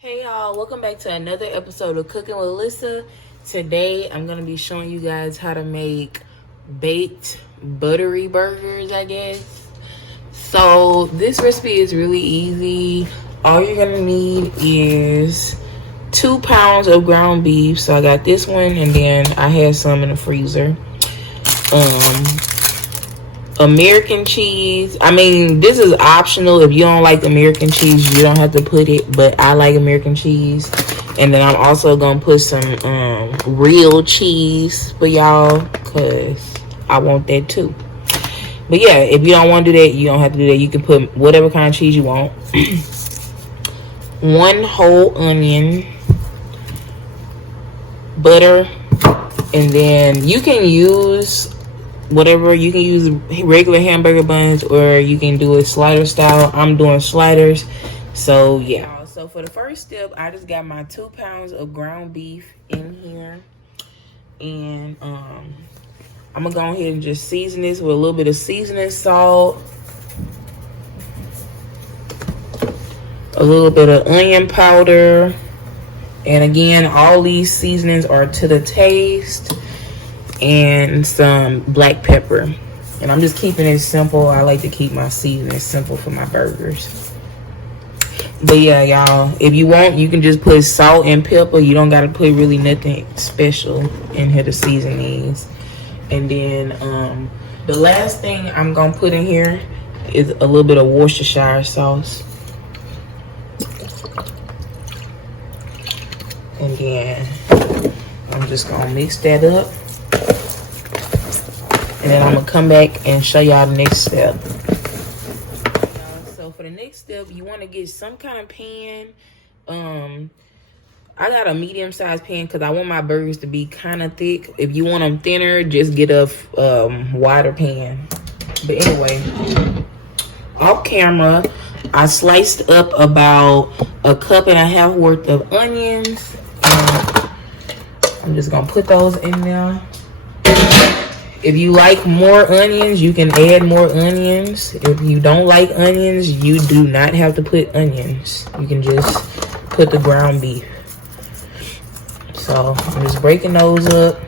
Hey y'all, welcome back to another episode of Cooking with Alyssa. Today I'm going to be showing you guys how to make baked buttery burgers, I guess. So this recipe is really easy. All you're going to need is 2 pounds of ground beef. So I got this one and then I had some in the freezer. American cheese. I mean, this is optional. If you don't like American cheese, you don't have to put it, but I like American cheese. And then I'm also gonna put some real cheese for y'all because I want that too. But yeah, if you don't want to do that, you don't have to do that. You can put whatever kind of cheese you want. 1 whole onion, butter, and then you can use whatever. You can use regular hamburger buns or you can do it slider style. I'm doing sliders. So yeah. So for the first step, I just got my 2 pounds of ground beef in here. And I'm gonna go ahead and just season this with a little bit of seasoning salt, a little bit of onion powder, and again, all these seasonings are to the taste, and some black pepper. And I'm just keeping it simple. I like to keep my seasoning simple for my burgers. But yeah, y'all, if you want, you can just put salt and pepper. You don't gotta put really nothing special in here to season these. And then the last thing I'm gonna put in here is a little bit of Worcestershire sauce. And then I'm just gonna mix that up. And then I'm gonna come back and show y'all the next step. So for the next step, you want to get some kind of pan. I got a medium-sized pan because I want my burgers to be kind of thick. If you want them thinner, just get a wider pan. But anyway, off camera, I sliced up about 1.5 cups worth of onions. And I'm just gonna put those in there. If you like more onions, you can add more onions. If you don't like onions, you do not have to put onions. You can just put the ground beef. So I'm just breaking those up.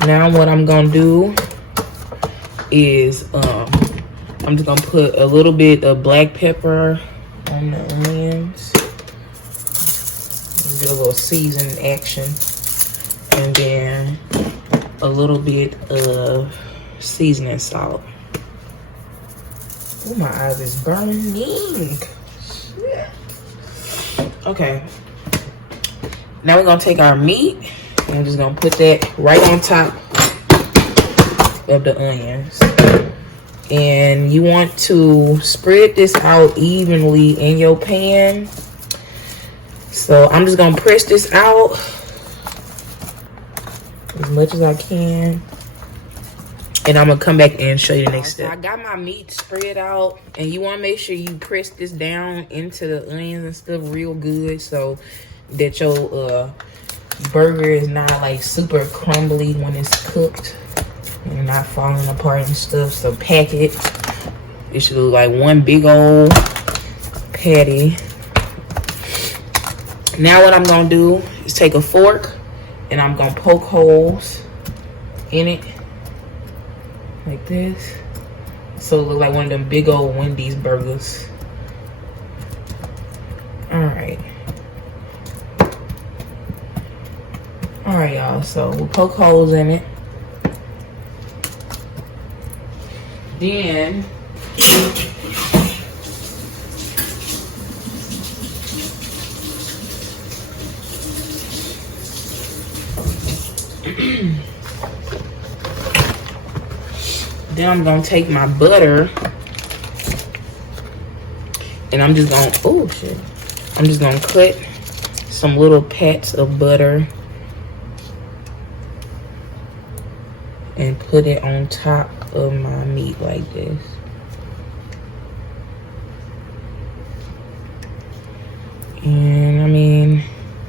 Now what I'm gonna do is I'm just gonna put a little bit of black pepper on the onions. Get a little seasoned action. And then a little bit of seasoning salt. Oh, my eyes is burning. Yeah. Okay. Now we're gonna take our meat and I'm just gonna put that right on top of the onions. And you want to spread this out evenly in your pan. So I'm just gonna press this out as much as I can, and I'm gonna come back and show you the next step. I got my meat spread out, and you want to make sure you press this down into the onions and stuff real good so that your burger is not like super crumbly when it's cooked and not falling apart and stuff. So pack it. It should look like one big old patty. Now what I'm gonna do is take a fork and I'm gonna poke holes in it like this, so it look like one of them big old Wendy's burgers. All right, y'all. So we'll poke holes in it. Then then I'm gonna take my butter and I'm just gonna cut some little pats of butter and put it on top of my meat like this. And I mean,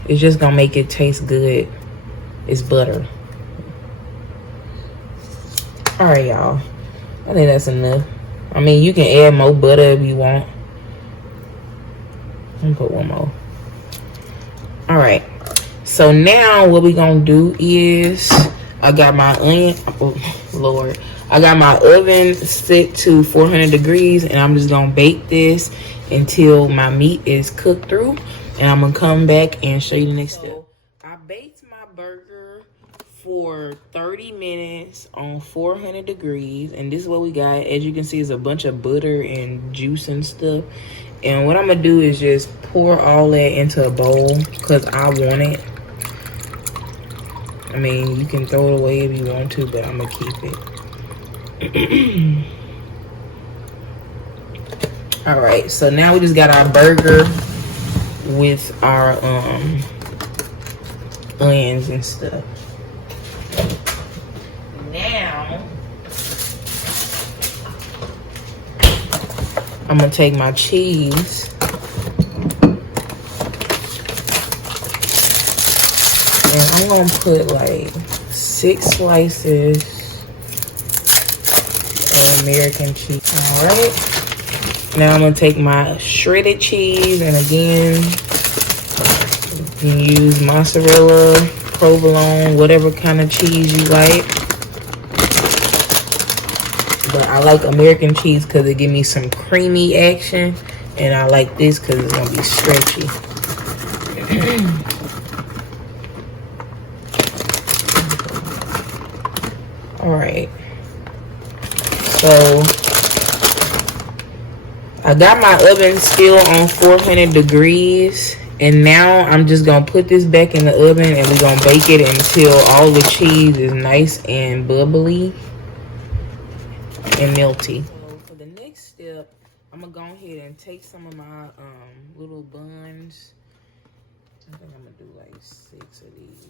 it's just gonna make it taste good. It's butter. All right, y'all. I think that's enough. I mean, you can add more butter if you want. Let me put one more. All right. So now what we gonna do is I got my onion. Oh, Lord. I got my oven set to 400 degrees, and I'm just gonna bake this until my meat is cooked through, and I'm gonna come back and show you the next step. So I baked my burger for 30 minutes on 400 degrees, and this is what we got. As you can see, it's a bunch of butter and juice and stuff. And what I'm gonna do is just pour all that into a bowl because I want it. I mean, you can throw it away if you want to, but I'm gonna keep it. All right, so now we just got our burger with our onions and stuff. Now I'm gonna take my cheese and I'm gonna put like 6 slices of American cheese. All right. Now I'm gonna take my shredded cheese, and again, you can use mozzarella, provolone, whatever kind of cheese you like. But I like American cheese because it gives me some creamy action, and I like this because it's gonna be stretchy. All right. So I got my oven still on 400 degrees, and now I'm just gonna put this back in the oven, and we're gonna bake it until all the cheese is nice and bubbly and melty. So for the next step, I'm gonna go ahead and take some of my little buns. I think I'm gonna do like 6 of these.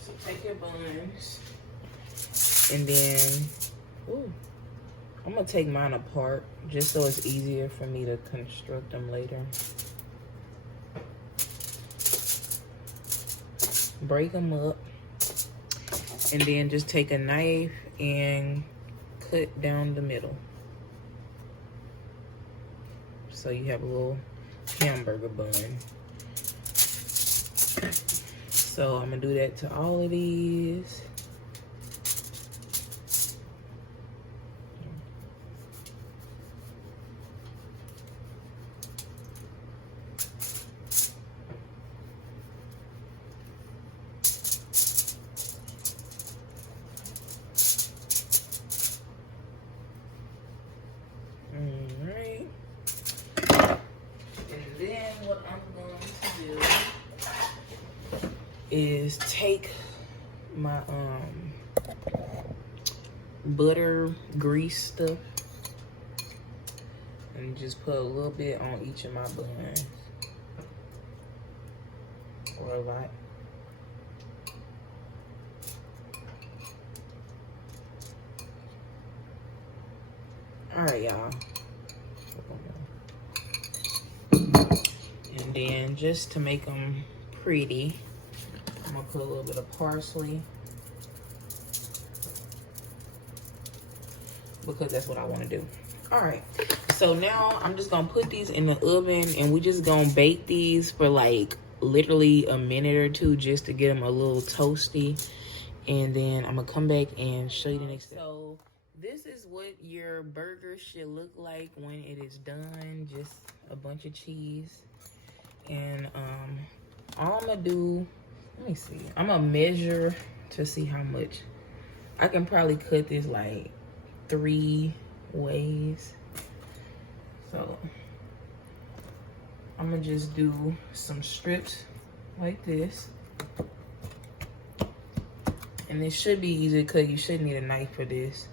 So take your buns, and then I'm gonna take mine apart just so it's easier for me to construct them later. Break them up, and then just take a knife and cut down the middle. So you have a little hamburger bun. So I'm gonna do that to all of these. Is take my butter grease stuff and just put a little bit on each of my buns, or a lot. All right, y'all. And then just to make them pretty, I'm gonna put a little bit of parsley because that's what I want to do. All right, so now I'm just gonna put these in the oven, and we just gonna bake these for like literally a minute or two just to get them a little toasty, and then I'm gonna come back and show you the next step. So this is what your burger should look like when it is done. Just a bunch of cheese, and all I'm gonna do, let me see, I'm gonna measure to see how much. I can probably cut this like 3 ways. So I'm gonna just do some strips like this. And this should be easy to cut. You shouldn't need a knife for this.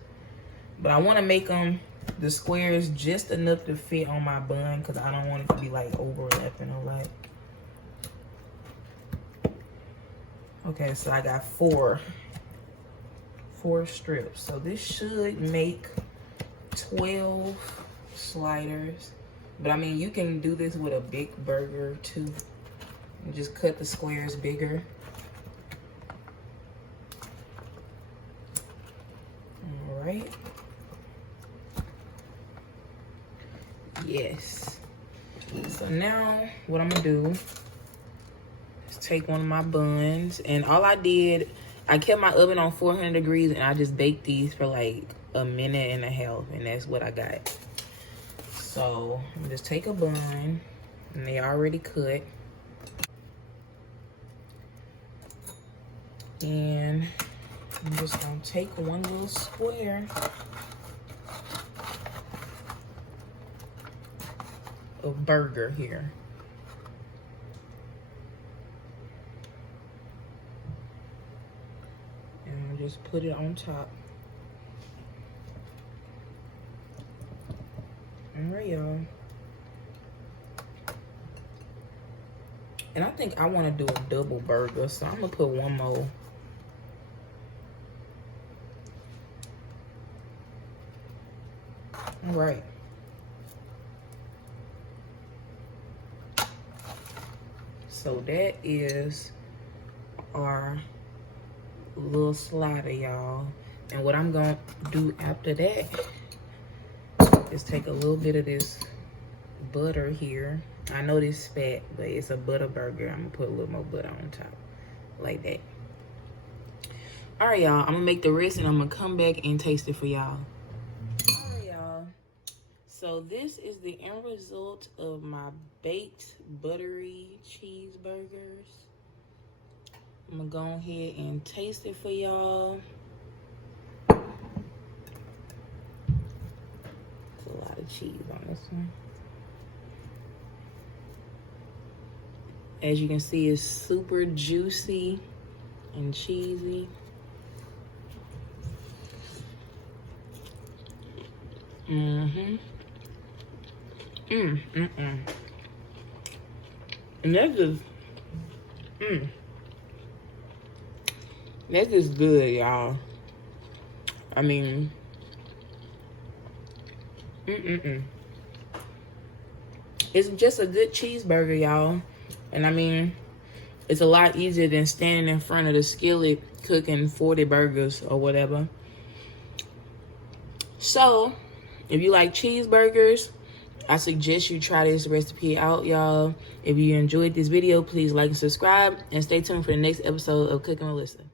But I wanna make them, the squares, just enough to fit on my bun because I don't want it to be like overlapping a lot. Okay, so I got four strips. So this should make 12 sliders. But I mean, you can do this with a big burger too. And just cut the squares bigger. All right. now what I'm gonna do is take one of my buns, and all I did, I kept my oven on 400 degrees and I just baked these for like a minute and a half, and that's what I got. So I'm just take a bun, and they already cut, and I'm just gonna take one little square of burger here. And just put it on top. All right, y'all. And I think I want to do a double burger, so I'm gonna put one more. All right. So that is our little slider, y'all. And what I'm gonna do after that is take a little bit of this butter here. I know this fat, but it's a butter burger. I'm gonna put a little more butter on top, like that. All right, y'all, I'm gonna make the rest and I'm gonna come back and taste it for y'all. All right, y'all. So this is the end result of my baked buttery cheeseburgers. I'm gonna go ahead and taste it for y'all. There's a lot of cheese on this one. As you can see, it's super juicy and cheesy. And that is good, y'all. I mean, it's just a good cheeseburger, y'all. And I mean, it's a lot easier than standing in front of the skillet cooking 40 burgers or whatever. So, if you like cheeseburgers, I suggest you try this recipe out, y'all. If you enjoyed this video, please like and subscribe, and stay tuned for the next episode of Cooking with Melissa.